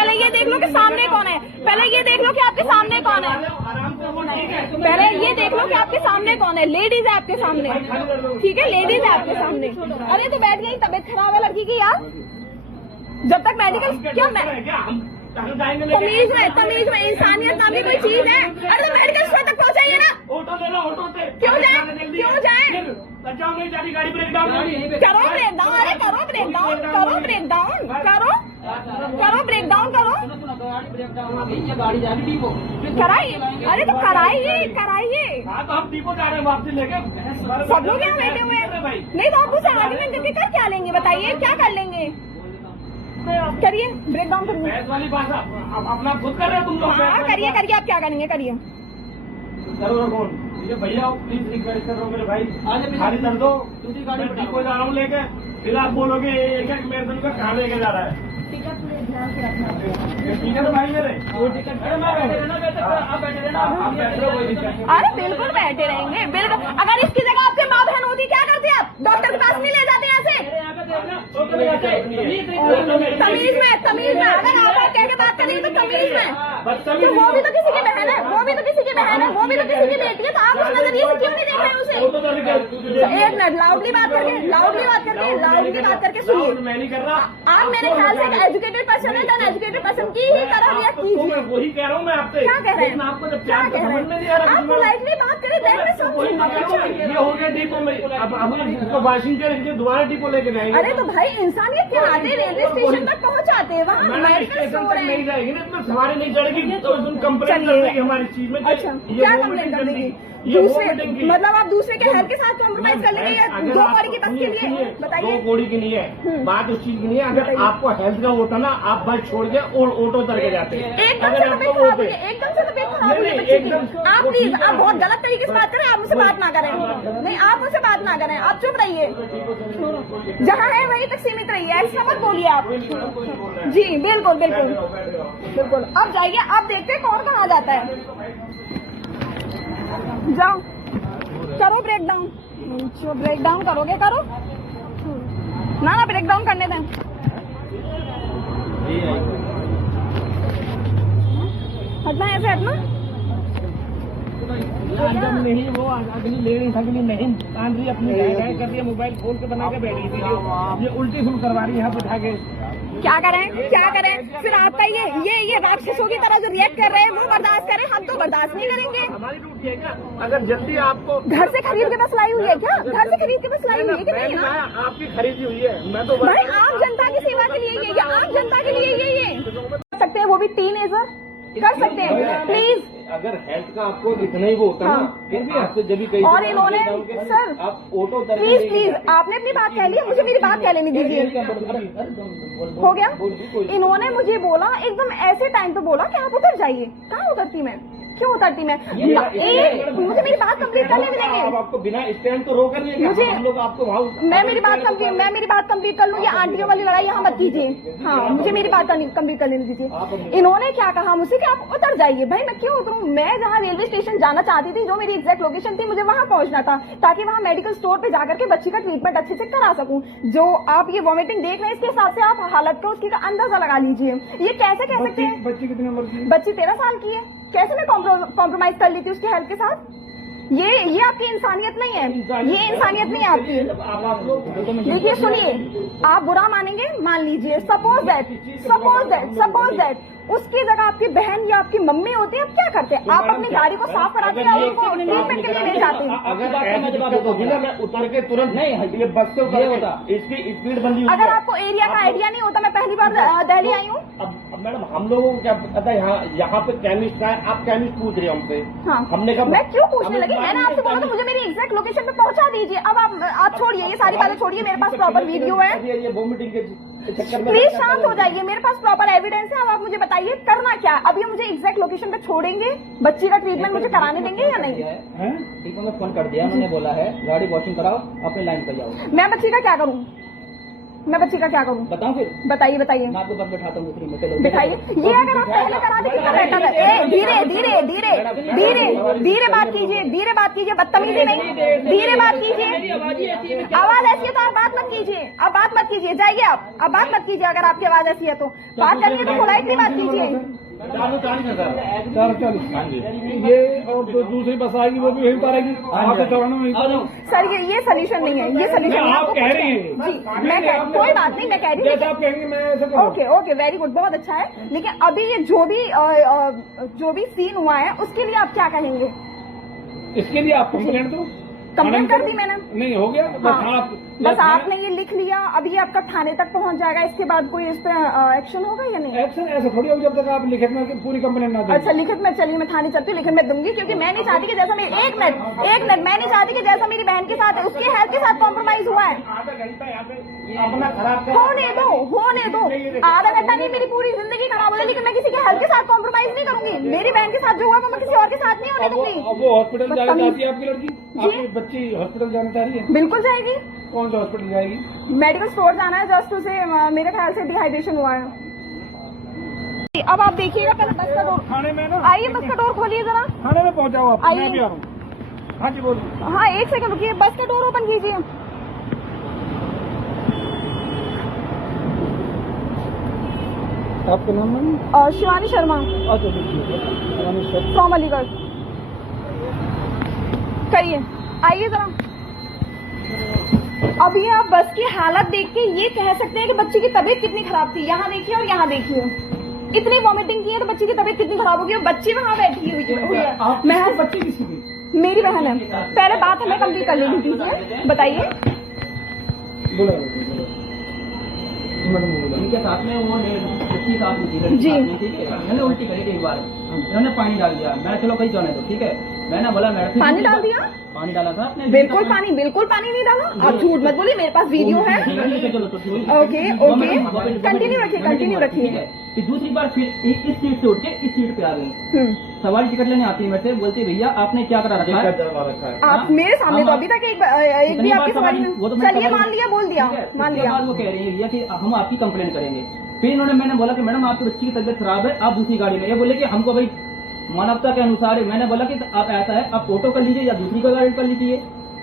पहले ये देख लो कि सामने कौन है, पहले ये देख लो कि आपके सामने कौन है, पहले ये देख लो कि आपके सामने कौन है। लेडीज है आपके सामने, ठीक है, लेडीज है आपके सामने। अरे तो बैठ गई, तबीयत खराब है लड़की की यार। जब तक मेडिकल क्या तमीज में इंसानियत नाम की कोई चीज है। अरे तो मेडिकल स्टोर तक पहुंचाइए ना। ऑटो ले लो, ऑटो से क्यों जाए, क्यों जाए? गाड़ी ब्रेक डाउन करो ब्रेक डाउन, अरे करो ब्रेक डाउन, करो ब्रेक डाउन, करो ब्रेक डाउन, करो कराइए। अरे तो कराइए। तो हम डिपो जा रहे हैं वापसी लेके, सब लोग यहाँ बैठे हुए हैं। नहीं तो आप मुझसे आर्ग्यूमेंट करके कर क्या लेंगे, बताइए क्या कर लेंगे? करिए ब्रेक डाउन करिए। वाली भाषा अपना खुद कर रहे हो तुम लोग। हाँ करिए, आप क्या करेंगे करिए। भैया प्लीज रिक्वेस्ट कर रहा हूँ मेरे भाई, गाड़ी कर दो, मैं डिपो जा रहा हूँ लेके, फिर आप बोलोगे एक मेरे दिन का कहाँ लेके जा रहा है। ठीक है तो भाई मेरे वो टिकट अरे बिल्कुल बैठे रहेंगे, बिल्कुल। अगर इसकी जगह आपके माँ बहन होती क्या करते आप? डॉक्टर के पास नहीं ले जाते ऐसे? तमीज में अगर आप कह के बात करेंगे तो तमीज में। तो वो भी तो किसी की बहन है, वो भी तो किसी की बेटी है, तो आप उस नजरिए से क्यों नहीं देख रहे उसे? एक मिनट, लाउडली बात करके सुनिए। मैं नहीं कर रहा। आप मेरे ख्याल से एजुकेटेड पर्सन है, तो एजुकेटेड पर्सन की ही तरह रिएक्ट कीजिए। वही कह रहा हूँ मैं आपसे। क्या कह रहे हैं? आपको जब प्यार से समझ में नहीं आ रहा, आप पोलाइटली बात करें, ये हो गया डिपो में। अब हम वाशिंगटन के दोबारा डिपो लेके जाएंगे। अरे तो भाई इंसानियत के नाते रेलवे स्टेशन तक पहुंचाते हैं, वहाँ मेडिकल स्टोर है। नहीं जाएगी ना, तो सवारी नहीं चढ़ेगी तो तुम कंप्लेंट कर देगी हमारी चीज में। अच्छा क्या कंप्लेंट कर देगी? दूसरे मतलब आप दूसरे के हेल्थ के साथ कॉम्प्रोमाइज कर लेंगे या दो कौड़ी की बस के लिए? बताइए। दो कौड़ी की नहीं है बात, उस चीज की नहीं है। अगर आपको हेल्थ का होता ना, आप बस छोड़ के और ऑटो उतर के जाते हैं। एकदम से तबीयत खराब हुई है, एकदम से तबीयत खराब हुई है बच्चे की। आप प्लीज, आप बहुत गलत तरीके से बात करें, आप मुझसे बात ना करें। नहीं आप मुझसे बात ना करें, आप चुप रहिए, जहाँ है वहीं तक सीमित रहिए, ऐसा मत बोलिए आप। जी बिल्कुल। अब जाइए, अब देखते हैं कौन कहाँ जाता है। जाओ करो ब्रेक डाउन। जो ब्रेक डाउन करोगे करो ना ब्रेक डाउन करने दें। हटना ऐसे हटना। नहीं वो अगली लेडीज अगली नहीं कान रही, अपनी गाय कर रही है, मोबाइल खोल के बना के बैठी थी, ये उल्टी सुन करवा रही है यहाँ बैठा के। क्या करें फिर आपका ये राक्षसों की तरह जो रिएक्ट कर रहे हैं वो बर्दाश्त करें, हम तो बर्दाश्त नहीं करेंगे। हमारी ड्यूटी है क्या? अगर जल्दी आपको घर से खरीद के बस लाई हुई है क्या? घर से खरीद के बस लाई हुई है कि नहीं? आपकी खरीदी हुई है, मैं तो भाई आम जनता की सेवा के लिए ये आम जनता के लिए ये कर सकते हैं, वो भी टीनेजर कर सकते हैं प्लीज। अगर हेल्थ का आपको इतना ही वो होता है ना, फिर भी आपसे जब भी कहीं और इन्होंने सर आप ऑटो प्लीज आपने अपनी बात कह ली, मुझे मेरी बात कह लेने दीजिए। हो गया? इन्होंने मुझे बोला एकदम ऐसे टाइम पे बोला कि आप उतर जाइए। कहाँ उतरती मैं? क्यों उतरती मैं? मुझे मेरी बात कंप्लीट करने देंगे। आपको बिना स्टैंड तो रोक नहीं, मुझे हम लोग आपको मैं मेरी बात कंप्लीट कर लूँ, या आंटियों वाली लड़ाई यहाँ मत कीजिए। हाँ मुझे मेरी बात कंप्लीट करने दीजिए। इन्होंने क्या कहा मुझसे कि आप उतर जाइए। भाई मैं क्यों उतरूँ? मैं जहाँ रेलवे स्टेशन जाना चाहती थी, जो मेरी एग्जैक्ट लोकेशन थी, मुझे वहाँ पहुंचना था ताकि वहाँ मेडिकल स्टोर पे जाकर के बच्ची का ट्रीटमेंट अच्छे से करा सकूं। जो आप ये वॉमिटिंग देख रहे हैं, इसके हिसाब से आप हालत का उसकी का अंदाजा लगा लीजिए। ये कैसे कह सकते हैं? बच्ची कितनी उम्र की? बच्ची 13 साल की है। कैसे मैं कॉम्प्रोमाइज कर ली थी उसके हेल्थ के साथ? ये आपकी इंसानियत नहीं है, ये इंसानियत नहीं है आपकी। देखिए सुनिए, आप बुरा मानेंगे मान लीजिए, सपोज दैट उसकी जगह आपकी बहन या आपकी मम्मी होती है, आप क्या करते हैं? आप अपनी गाड़ी को साफ कराते हैं, उनको ट्रीटमेंट के लिए ले जाते हैं। अगर मैं उतर के तुरंत नहीं, ये बस से उतर होता, इसकी स्पीड बंदी। अगर आपको एरिया का आइडिया नहीं होता, मैं पहली बार दिल्ली आई हूँ। अब मैडम हम लोगों को क्या पता है यहाँ पे केमिस्ट है, आप केमिस्ट पूछ रहे हो हमसे। हाँ हमने कहा मैं क्यों पूछने लगी? मैंने आपसे बोला तो मुझे मेरी एग्जैक्ट लोकेशन पे पहुंचा दीजिए। अब आप छोड़िए, ये सारी बातें छोड़िए, मेरे पास प्रॉपर वीडियो है। ये वॉमिटिंग के चक्कर में प्लीज शांत हो जाइए, मेरे पास प्रॉपर एविडेंस है। अब आप मुझे बताइए करना क्या? अब ये मुझे एग्जैक्ट लोकेशन पे छोड़ेंगे, बच्ची का ट्रीटमेंट मुझे कराने देंगे या नहीं? डिपो में फोन कर दिया, उन्होंने बोला है गाड़ी वॉशिंग कराओ, अपने लाइन पर जाओ। मैं बच्ची का क्या करूँ? मैं बच्ची का क्या करूँ? बताओ फिर, बताइए बताइए, मैं आपको बस बैठाता हूँ दूसरी में, चलो दिखाइए। ये अगर आप पहले करा दे कितना बेटर है। धीरे धीरे धीरे धीरे धीरे बात कीजिए, धीरे बात कीजिए, बदतमीजी नहीं, धीरे बात कीजिए। आवाज ऐसी है तो आप बात मत कीजिए, अब बात मत कीजिए, जाइए आप, अब बात मत कीजिए। अगर आपकी आवाज ऐसी है तो बात करनी है तो पोलाइटली बात कीजिए। 440 ये और जो दूसरी बस आएगी वो भी वही उतारेगी, आगे चढ़ाना वही उतारेगी। सर ये सोल्यूशन नहीं है, ये सोल्यूशन नहीं है। आप आपको कह कुछ- रही हैं। जी मैं कह, कोई बात नहीं, मैं कह रही जैसे हूँ। आप कहेंगे मैं ऐसे करूँ। ओके ओके, वेरी गुड, बहुत अच्छा है। लेकिन अभी ये जो भी सीन हुआ है उसके लिए आप क्या कहेंगे? इसके लिए आप कंप्लेंट दो। कंप्लेंट कर दी मैंने। नहीं हो गया, बस हाँ, आप बस आपने ये लिख लिया, अभी आपका थाने तक पहुंच जाएगा, इसके बाद कोई इस पे एक्शन होगा या नहीं? एक्शन ऐसा थोड़ी होगा जब तक आप लिखित में पूरी कंप्लेंट ना दें। अच्छा लिखित में, चलिए मैं थाने चलती हूँ, लिखित में दूंगी, क्योंकि मैं नहीं चाहती कि जैसा मेरी एक मिनट मैं नहीं चाहती कि जैसा मेरी बहन के साथ है उसके हेल्थ के साथ कॉम्प्रोमाइज हुआ है। आधा घंटा यहाँ पे अपना खराब होने दो, होने दो। आधा घंटा नहीं, मेरी पूरी जिंदगी खराब हो जाए, लेकिन मैं किसी के हेल्थ के साथ कॉम्प्रोमाइज नहीं करूंगी। मेरी बहन के साथ जो हुआ वो मैं किसी और के साथ नहीं होने दूंगी। अब वो हॉस्पिटल जाना चाहती है आपकी लड़की, आपकी बच्ची हॉस्पिटल जाना चाह रही है। बिल्कुल जाएगी। कौन सा हॉस्पिटल जाएगी? मेडिकल स्टोर जाना है, जस्ट उसे मेरे ख्याल से डिहाइड्रेशन हुआ है। अब आप देखिएगा, पहले बस का डोर, थाने में ना, आइए बस का डोर खोलिए जरा। थाने में पहुंचाओ आप, आइए। मैं भी आ रहा हूँ। हाँ जी बोलिए। हाँ एक सेकंड रुकिए, बस का डोर ओपन कीजिए। आपका नाम है? शिवानी शर्मा अच्छा देखिए, फ्रॉम अलीगढ़। कहिए, आइए जरा। अभी आप बस की हालत देख के ये कह सकते हैं कि बच्ची की तबीयत कितनी खराब थी। यहाँ देखिए और यहाँ देखिए, इतनी वॉमिटिंग की है तो बच्ची की तबीयत कितनी खराब होगी। और बच्ची वहाँ बैठी हुई है। मैं बच्ची किसी की? मेरी बहन है। पहले बात हमें कंप्लीट कर लेनी दीजिए, बताइए। बोला मैडम बोला इनके साथ में वो लड़की साथ में थी, लड़की जी। साथ में, ठीक है। मैंने उल्टी करी थी एक बार, इन्होंने पानी डाल दिया। मैं चलो कहीं जाने दो, ठीक है। मैंने बोला मैडम, पानी डाल दिया? पानी डाला था आपने? बिल्कुल पानी नहीं डाला। आप झूठ मत बोलिए, मेरे पास वीडियो है। चलो तो ओके ओके, कंटिन्यू रखिए, कंटिन्यू रखिए। कि दूसरी बार फिर इस सीट से उठ के इस सीट पे आ गई। सवारी टिकट लेने आती है मेरे से, बोलती भैया आपने क्या करा रखा है? आप मेरे सामने तो अभी तक एक भी आपकी सवारी वो तो चलिए मान लिया, बोल दिया, मान लिया। वो कह रही है भैया कि हम आपकी कंप्लेंट करेंगे। फिर इन्होंने, मैंने बोला कि मैडम आपकी बच्ची की तबीयत खराब है, आप दूसरी गाड़ी में। ये बोले कि हमको भाई मानवता के अनुसार है। मैंने बोला कि आप ऐसा है, आप ऑटो कर लीजिए या दूसरी को गाड़ी कर लीजिए।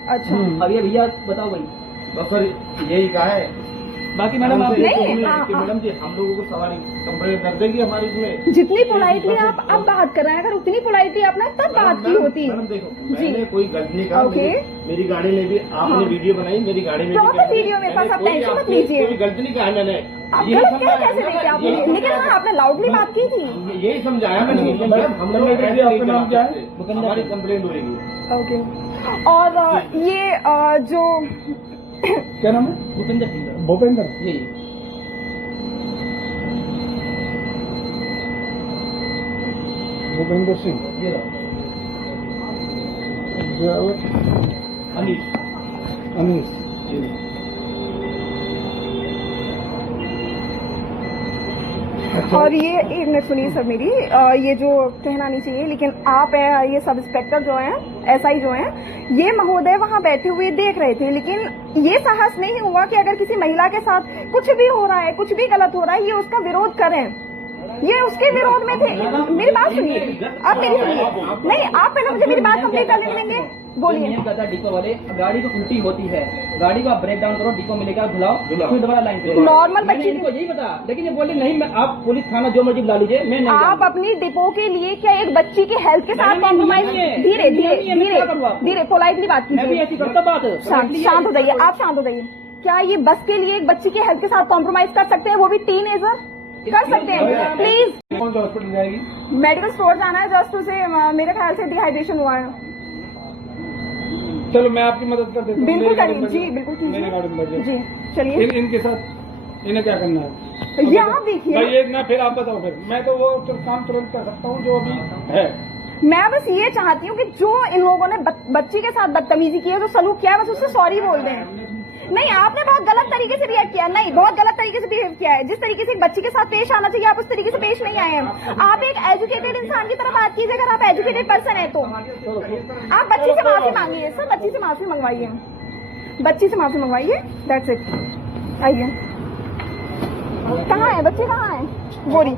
अच्छा अब ये भैया बताओ भाई। बस सर यही कहा है। बाकी मैडम आप नहीं, मैडम जी हम लोगों को सवारी कंप्लेंट कर देगी हमारी इसमें। जितनी पोलाइटली आप अब बात कर रहे हैं, अगर उतनी पोलाइटली आपने तब बात की होती। मैडम देखो, जी। मैंने कोई गलती नहीं कहा। ओके। मेरी गाड़ी में भी आपने वीडियो बनाई, मेरी गाड़ी में प्रॉपर वीडियो मेरे पास, आप टेंशन मत लीजिए। कोई गलती नहीं कहा मैंने। आप गलत क्या कैसे देखे आपने? लेकिन हाँ आपने लाउडली बात की थी। यही समझाया मैंने। हम लोग नाम क्या है, हमारी कंप्लेंट होगी। ओके। और ये जो क्या नाम है? भूपेंद्र सिंह भूपेंद्र जी। भूपेंद्र सिंह ये अनिश अनीस। और ये एक मिनट सुनिए सर मेरी, ये जो कहना नहीं चाहिए, लेकिन आप ये सब इंस्पेक्टर जो हैं, एसआई जो हैं, ये महोदय वहाँ बैठे हुए देख रहे थे, लेकिन ये साहस नहीं हुआ कि अगर किसी महिला के साथ कुछ भी हो रहा है, कुछ भी गलत हो रहा है, ये उसका विरोध करें। ये उसके विरोध में थे। मेरी बात सुनिए, आप मेरी सुनिए। नहीं, आप पहले मुझे मेरी बात कंप्लीट करने देंगे, बोलिए। नियम कहता है डिपो वाले, गाड़ी को उल्टी होती है, गाड़ी को आप ब्रेक डाउन करो, डिपो में लेकर धुलाओ, फिर दोबारा लाइन पे। नॉर्मल मैंने बच्ची इनको यही बता, लेकिन ये बोले नहीं, मैं आप पुलिस थाना जो मर्जी बुला लीजिए, मैं नहीं आप जाऊंगा। अपनी डिपो के लिए क्या एक बच्ची के हेल्थ के साथ नहीं, कॉम्प्रोमाइज? नहीं है। धीरे धीरे नहीं है, मैं क्या करूँ आपको? धीरे पोलाइटली बात मैं भी कीजिए। ऐसी करता बात। शांत हो जाइए, आप शांत हो जाइए। क्या ये बस के लिए एक बच्ची के हेल्थ के साथ कॉम्प्रोमाइज कर सकते हैं, वो भी टीनेजर? कर सकते हैं प्लीज। कौन सा हॉस्पिटल जाएगी? मेडिकल स्टोर जाना है, जस्ट उसे मेरे ख्याल से डिहाइड्रेशन हुआ है। चलो मैं आपकी मदद कर देता हूँ। बिल्कुल मेरी गाड़ी करिए में जी, बैठो। बिल्कुल मेरी गाड़ी में बैठ कीजिए जाओ। जी। चलिए इनके साथ इन्हें क्या करना है? ये आप देखिए। भाई ये ना, फिर आप बताओ। फिर मैं तो वो काम तुरंत कर सकता हूँ जो अभी है। मैं बस ये चाहती हूँ कि जो इन लोगों ने बच्ची के साथ बदतमीजी की है, जो सलूक किया है, बस उससे सॉरी बोल दें। नहीं, आपने बहुत गलत तरीके से रिएक्ट किया। नहीं, बहुत गलत तरीके से बिहेव किया है। जिस तरीके से एक बच्ची के साथ पेश आना चाहिए, आप उस तरीके से पेश नहीं आए हैं। आप एक एजुकेटेड इंसान की तरह बात कीजिए। अगर आप एजुकेटेड पर्सन है तो आप बच्ची से माफी मांगिए। सर बच्ची से माफी मंगवाइए, बच्ची से माफी मंगवाइए। That's it. आइए। कहाँ है बच्चे, कहाँ है बोरी?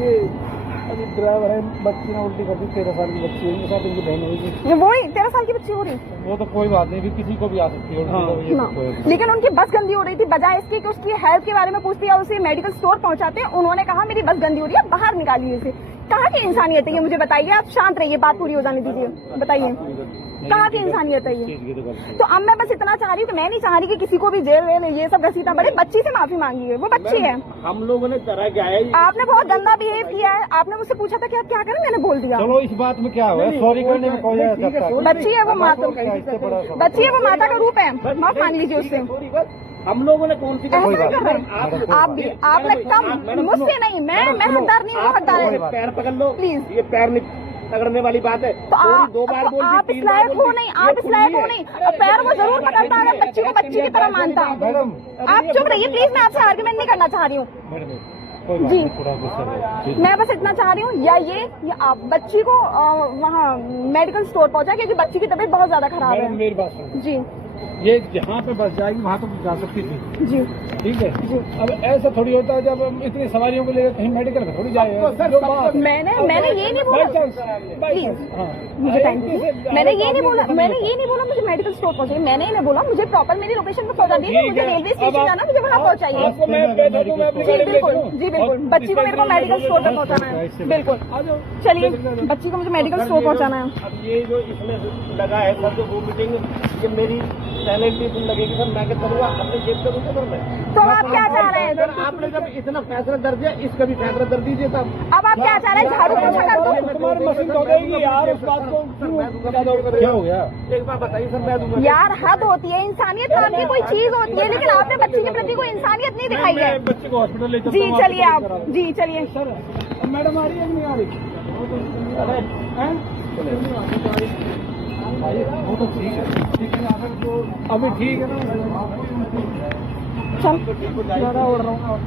ये अभी ड्राइवर है, बच्ची ने उल्टी कर दी, 13 साल की बच्ची है, इनके साथ इनकी बहन होगी। ये वही 13 साल की बच्ची हो रही? वो तो कोई बात नहीं, भी किसी को भी आ सकती है उल्टी, तो ये ना, तो कोई- लेकिन उनकी बस गंदी हो रही थी, बजाय इसके कि उसकी हेल्थ के बारे में पूछती या उसे मेडिकल स्टोर पहुंचाते, उन्होंने कहा मेरी बस गंदी हो रही है, बाहर निकालिए इसे। कहाँ की इंसानियत है ये, मुझे बताइए। आप शांत रहिए, बात पूरी हो जाने दीजिए, बताइए कहाँ की इंसानियत है ये? तो अब मैं बस इतना चाह रही हूँ कि मैं नहीं चाह रही कि किसी को भी जेल वेल ये सब घसीटा पड़े। बच्ची से माफी मांगी है, वो बच्ची है। हम लोगों ने करा क्या है? आपने बहुत गंदा बिहेव किया है। आपने मुझसे पूछा था कि आप क्या करें, मैंने बोल दिया। चलो इस बात में क्या हुआ, सॉरी करने में कोई बच्ची है वो माता, बच्ची है वो माता का रूप है, माफ मांग लीजिए उससे। हम लोगों ने कौन सी ऐसा नहीं कर रहे आप भी, आपने कम, मुझसे नहीं, मैं हकदार नहीं हूँ, हकदार है। पैर पकड़ लो प्लीज। ये पैर नहीं पकड़ने वाली बात है। तो आप, दो बार बोल दी, आप इस 3 बार लायक बोल हो दी, नहीं, ये आप इस लायक हो खुली नहीं। पैर वो जरूर पकड़ता अगर बच्ची को बच्ची की तरह मानता। मैडम आप चुप रहिए प्लीज, मैं आपसे आर्ग्यूमेंट नहीं करना चाह रही हूँ। जी, मैं बस इतना चाह रही हूँ, या ये या आप बच्ची को वहाँ मेडिकल स्टोर पहुँचा, क्योंकि बच्ची की तबीयत बहुत ज्यादा खराब है। मेरी बात सुनो, जी ये जहाँ पे बस जाएगी वहाँ तो जा सकती थी, जी ठीक है। जी। अब ऐसा थोड़ी होता है जब हम इतनी सवारियों को लेकर कहीं मेडिकल में थोड़ी जाए। मैंने ये नहीं बोला, प्लीज मुझे टाइम दीजिए। मैंने ये नहीं बोला मुझे मेडिकल स्टोर पहुंचाइए, मैंने ये नहीं बोला मुझे प्रॉपर मेरी लोकेशन पे पहुंचा दीजिए। मुझे रेलवे स्टेशन जाना, मुझे वहाँ पहुंचाइए। जी बिल्कुल, बच्ची को मेरे को मेडिकल स्टोर पे पहुंचाना है, बिल्कुल। चलिए, बच्ची को मुझे मेडिकल स्टोर पहुंचाना है। अब ये जो इसमें लगा है सर, जो वोमिटिंग, ये मेरी सैलरी लगेगी सर, मैं क्या करूँगा, अपने जेब से दूंगा सर मैं। तो आप क्या चाह रहे हैं? आपने जब इतना फैसला दर्ज दिया, इसका भी फैसला दर्ज दीजिए साहब। अब आप क्या चाह रहे हैं? झाड़ू पोछा कर दो? तुम्हारी मशीन धो देगी यार, उस बात को क्या हो गया? एक बात बताइए सर, मैं दूंगा यार हद होती है, इंसानियत नाम की कोई चीज होती है, लेकिन आपने बच्ची के प्रति कोई इंसानियत नहीं दिखाई है। बच्चे को हॉस्पिटल ले जी चलिए आप, जी चलिए। सर मैडम आ रही है नहीं आ रही? अरे हैं? वो तो ठीक है, अभी ठीक है ना, चल ज़्यादा उड़ रहा हूँ।